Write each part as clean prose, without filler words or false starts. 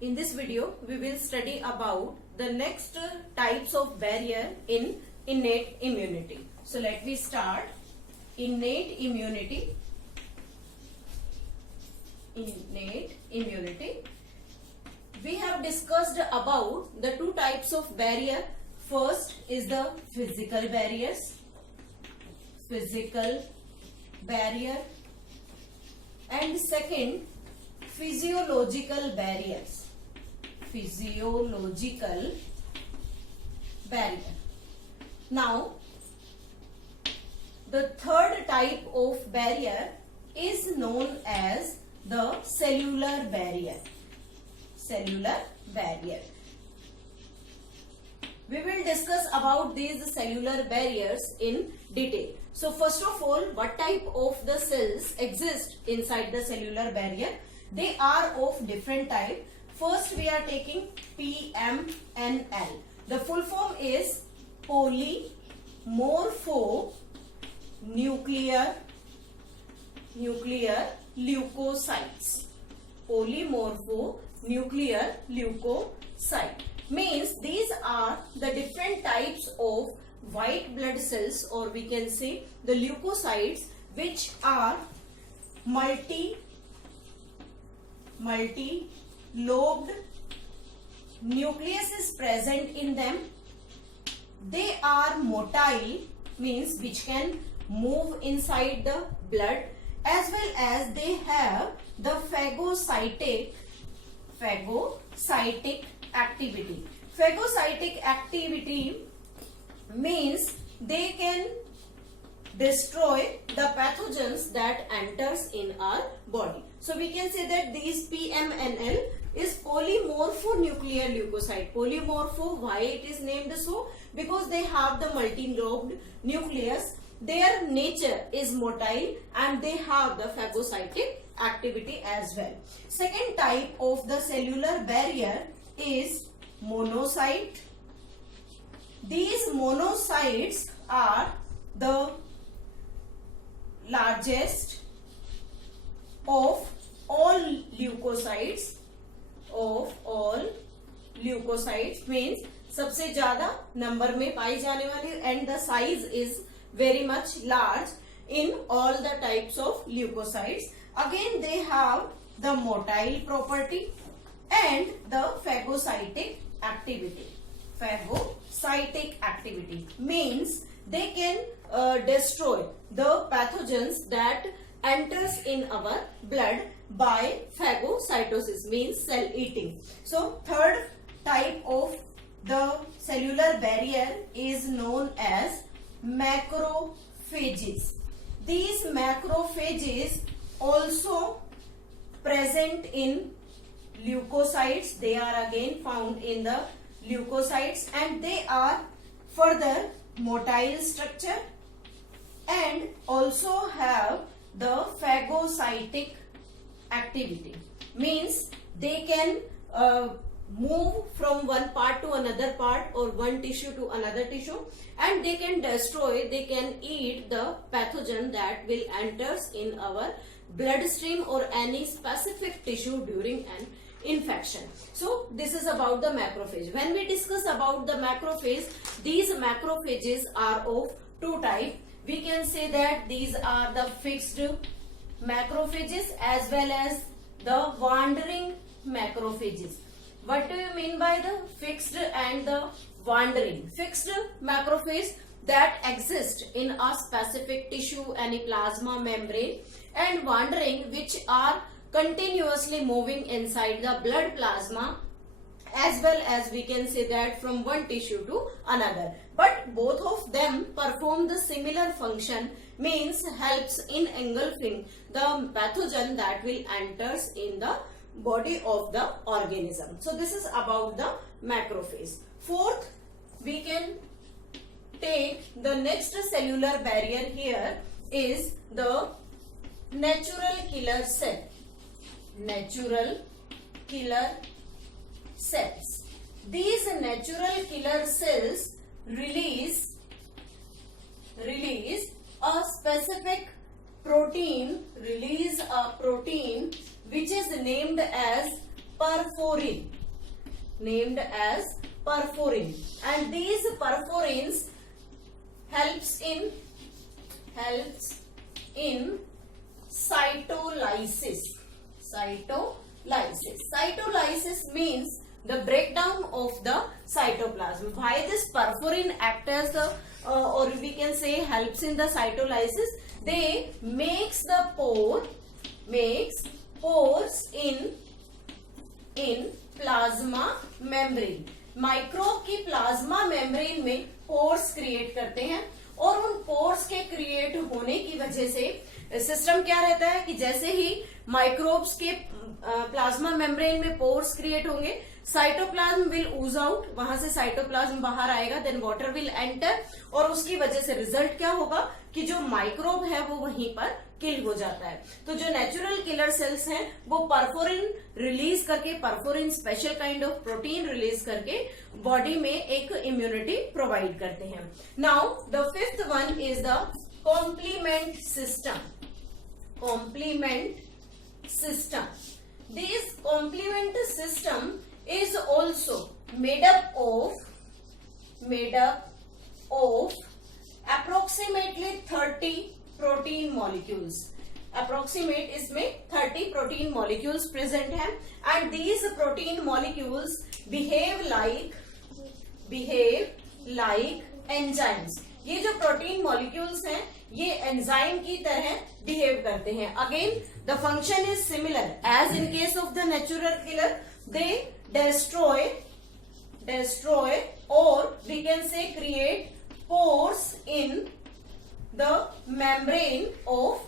In this video, we will study about the next types of barrier in innate immunity. So let me start. Innate immunity. Innate immunity. We have discussed about the two types of barrier. First is the physical barriers. Physical barrier. And second, physiological barriers. Physiological barrier. Now, the third type of barrier is known as the cellular barrier. Cellular barrier. We will discuss about these cellular barriers in detail. So first of all, what type of the cells exist inside the cellular barrier? They are of different type. First we are taking PMNL. The full form is polymorphonuclear leukocytes. Polymorphonuclear leukocyte means these are the different types of white blood cells, or we can say the leukocytes, which are multi-lobed nucleus is present in them. They are motile, means which can move inside the blood, as well as they have the phagocytic activity. Phagocytic activity means they can destroy the pathogens that enters in our body. So we can say that these PMNL is polymorphonuclear leukocyte. Polymorpho, why it is named so? Because they have the multi-lobed nucleus. Their nature is motile and they have the phagocytic activity as well. Second type of the cellular barrier is monocyte. These monocytes are the largest of all leukocytes. Means सबसे ज्यादा number में पाई जाने वाली, and the size is very much large in all the types of leukocytes. Again they have the motile property and the phagocytic activity. Phagocytic activity means they can destroy the pathogens that enters in our blood by phagocytosis, means cell eating. So third type of the cellular barrier is known as macrophages. These macrophages also present in leukocytes. They are again found in the leukocytes, and they are further motile structure and also have the phagocytic activity, means they can move from one part to another part or one tissue to another tissue, and they can destroy, they can eat the pathogen that will enters in our bloodstream or any specific tissue during an infection. So this is about the macrophage. When we discuss about the macrophage, these macrophages are of two types. We can say that these are the fixed macrophages as well as the wandering macrophages. What do you mean by the fixed and the wandering? Fixed macrophage that exist in a specific tissue, any plasma membrane, and wandering which are continuously moving inside the blood plasma, as well as we can say that from one tissue to another. But both of them perform the similar function, means helps in engulfing the pathogen that will enters in the body of the organism. So this is about the macrophage. Fourth, we can take the next cellular barrier here is the natural killer cell. Natural killer cells. These natural killer cells release a specific protein, which is named as perforin, named as perforin, and these perforins helps in cytolysis. Cytolysis means the breakdown of the cytoplasm. Why this perforin acts as the or we can say helps in the cytolysis? They makes pores in plasma membrane. Microbe की plasma membrane में pores create करते हैं, और उन pores के create होने की वजह से सिस्टम क्या रहता है कि जैसे ही माइक्रोब्स के प्लाज्मा मेम्ब्रेन में पोर्स क्रिएट होंगे, साइटोप्लाज्म विल ऊज आउट, वहां से साइटोप्लाज्म बाहर आएगा, देन वाटर विल एंटर, और उसकी वजह से रिजल्ट क्या होगा कि जो माइक्रोब है वो वहीं पर किल हो जाता है. तो जो नेचुरल किलर सेल्स हैं वो परफोरिन रिलीज करके, perforin special kind of protein release करके बॉडी में एक इम्यूनिटी प्रोवाइड करते हैं. Now the fifth one is the complement system. This complement system is also made up of approximately 30 protein molecules. Approximate इसमें 30 protein molecules present हैं, and these protein molecules behave like enzymes. ये जो protein molecules हैं ये enzyme की तरह behave करते हैं. Again the function is similar as in case of the natural killer. They destroy or we can say create pores in the membrane of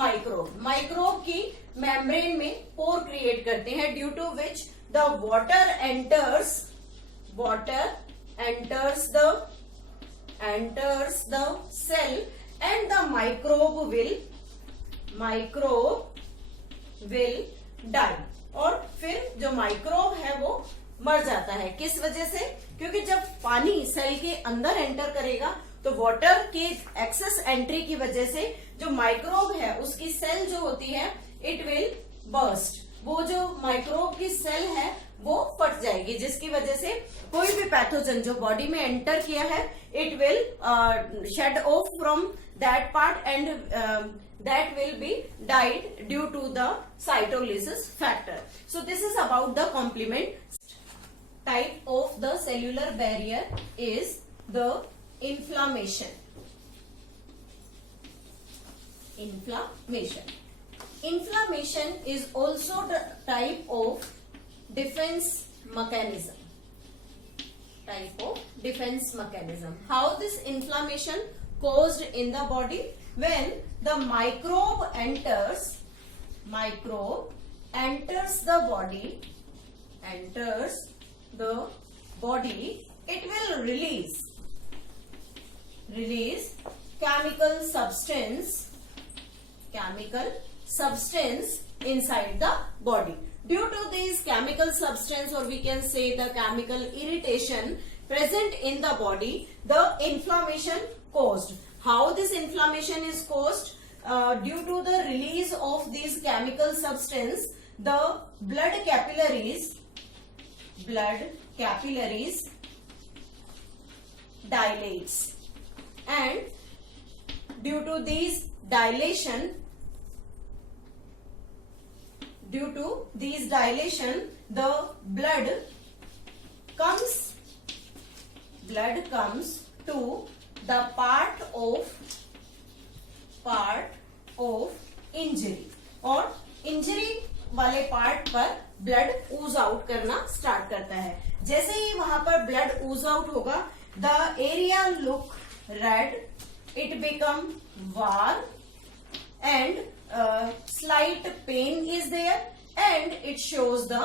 microbe. Microbe की membrane में pore create करते हैं, due to which the water enters the cell and the microbe will die. और फिर जो microbe है वो मर जाता है. किस वजह से? क्योंकि जब पानी सेल के अंदर एंटर करेगा तो वाटर के एक्सेस एंट्री की वजह से जो माइक्रोब है उसकी सेल जो होती है इट विल बर्स्ट. वो जो माइक्रोब की सेल है वो फट जाएगी, जिसकी वजह से कोई भी पैथोजन जो बॉडी में एंटर किया है it will shed off from that part and that will be died due to the cytolysis factor. So this is about the complement. Type of the cellular barrier is the inflammation. Inflammation is also the type of defense mechanism. How this inflammation caused in the body? When the microbe enters the body, it will release chemical substance inside the body. Due to these chemical substance, or we can say the chemical irritation present in the body, the inflammation caused. How this inflammation is caused? Due to the release of these chemical substance, the blood capillaries dilates, and due to these dilation the blood comes to the part of injury, और injury वाले part पर blood ऊज out करना start करता है. जैसे ही वहां पर blood ऊज out होगा, the area look red, it become war, and slight pain is there, and it shows the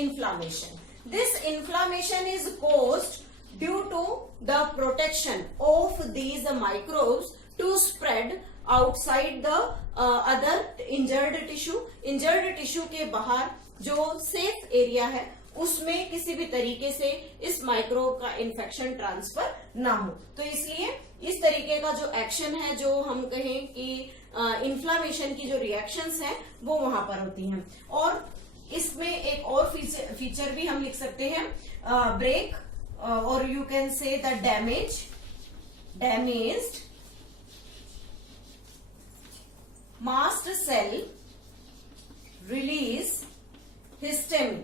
inflammation. This inflammation is caused due to the protection of these microbes to spread outside the other injured tissue. Injured tissue के बाहर जो safe area है उसमें किसी भी तरीके से इस माइक्रोब का इन्फेक्शन ट्रांसफर ना हो. तो इसलिए इस तरीके का जो एक्शन है, जो हम कहें कि इन्फ्लामेशन की जो रिएक्शंस हैं वो वहां पर होती हैं। और इसमें एक और फीचर भी हम लिख सकते हैं, ब्रेक, और you can say the damaged mast cell release histamine.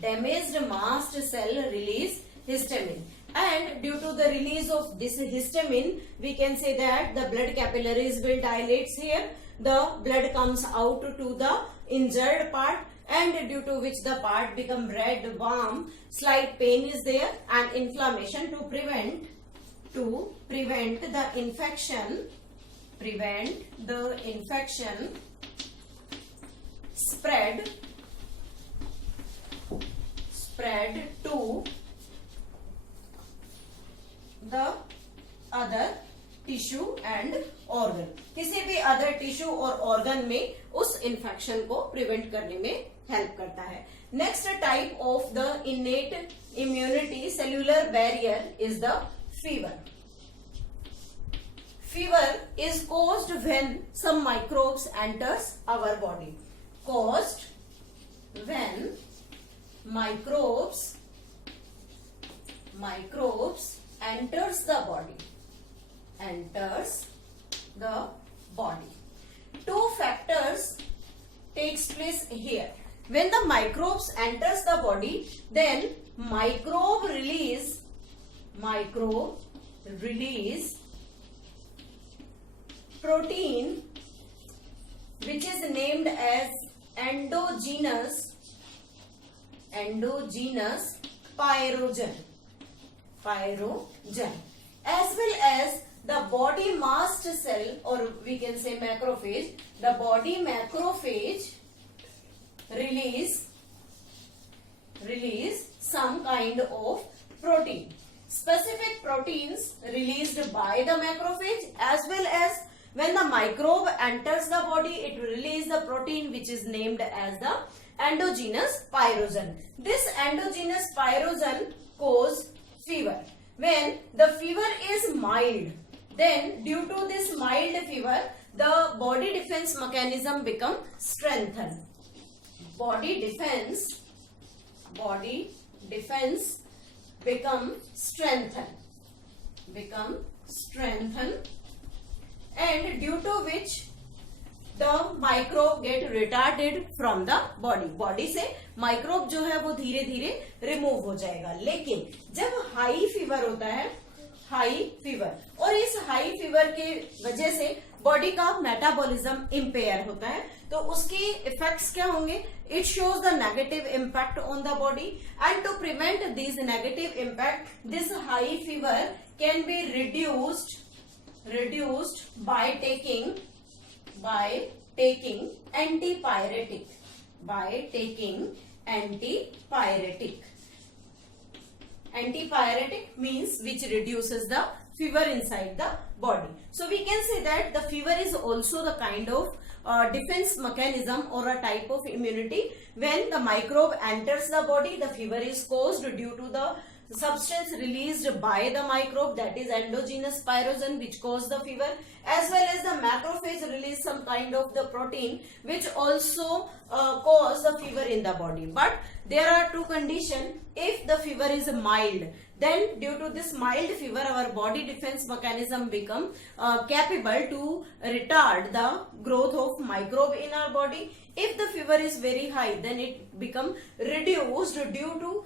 Damaged mast cell release histamine, and due to the release of this histamine, we can say that the blood capillaries will dilate here. The blood comes out to the injured part, and due to which the part become red, warm, slight pain is there, and inflammation to prevent the infection. Prevent the infection spread to the other tissue and organ. किसी भी other tissue और organ में उस infection को prevent करने में help करता है. Next type of the innate immunity cellular barrier is the fever. Fever is caused when some microbes enters our body. Caused when microbes enters the body. Two factors takes place here. When the microbes enters the body, then microbe release protein which is named as endogenous pyrogen, as well as the body mast cell, or we can say macrophage. The body macrophage release some kind of protein. Specific proteins released by the macrophage, as well as when the microbe enters the body, it will release the protein which is named as the endogenous pyrogen. This endogenous pyrogen cause fever. When the fever is mild, then due to this mild fever, the body defense mechanism become strengthened. Body defense become strengthened, and due to which the microbe get retarded from the body से microbe जो है वो धीरे धीरे remove हो जाएगा. लेकिन जब हाई फीवर होता है, हाई फीवर, और इस हाई फीवर के वजह से बॉडी का मेटाबॉलिज्म इम्पेयर होता है, तो उसकी इफेक्ट्स क्या होंगे? It shows the negative impact on the body, and to prevent this negative impact, this high fever can be reduced by taking antipyretic. Antipyretic means which reduces the fever inside the body. So we can say that the fever is also the kind of defense mechanism or a type of immunity. When the microbe enters the body, the fever is caused due to the substance released by the microbe, that is endogenous pyrogen, which cause the fever, as well as the macrophage release some kind of the protein which also cause the fever in the body. But there are two conditions. If the fever is mild, then due to this mild fever, our body defense mechanism become capable to retard the growth of microbe in our body. If the fever is very high, then it become reduced due to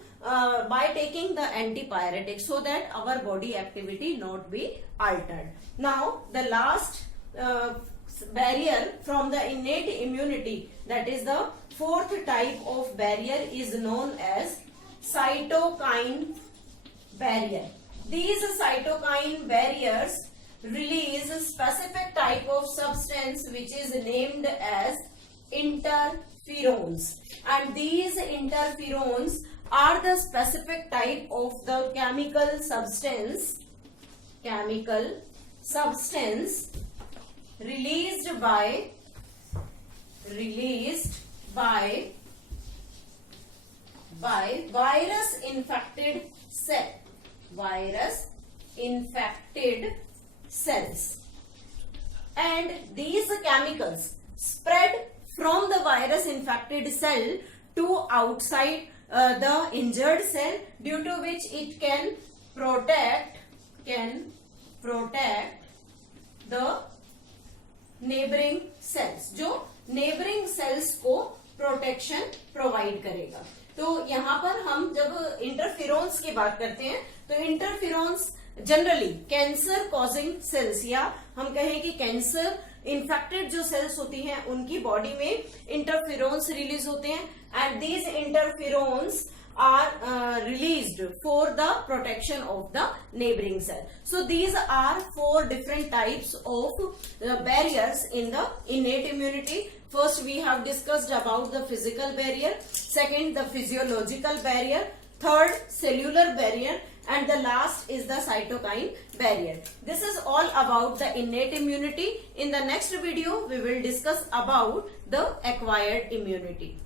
by taking the antipyretic, so that our body activity not be altered. Now the last barrier from the innate immunity, that is the fourth type of barrier, is known as cytokine barrier. These cytokine barriers release a specific type of substance which is named as interferons, and these interferons are the specific type of the chemical substance released by virus infected cells, and these chemicals spread from the virus infected cell to outside the injured cell, due to which it can protect the neighboring cells, जो neighboring cells को protection provide करेगा। तो यहाँ पर हम जब interferons की बात करते हैं तो interferons generally cancer causing cells, या हम कहें कि कैंसर इन्फेक्टेड जो सेल्स होती हैं उनकी बॉडी में इंटरफेरोन्स रिलीज होते हैं, and these interferons are released for the protection of the neighboring cell. So these are 4 different types of barriers in the innate immunity. First we have discussed about the physical barrier, second the physiological barrier, third cellular barrier, and the last is the cytokine barrier. This is all about the innate immunity. In the next video we will discuss about the acquired immunity.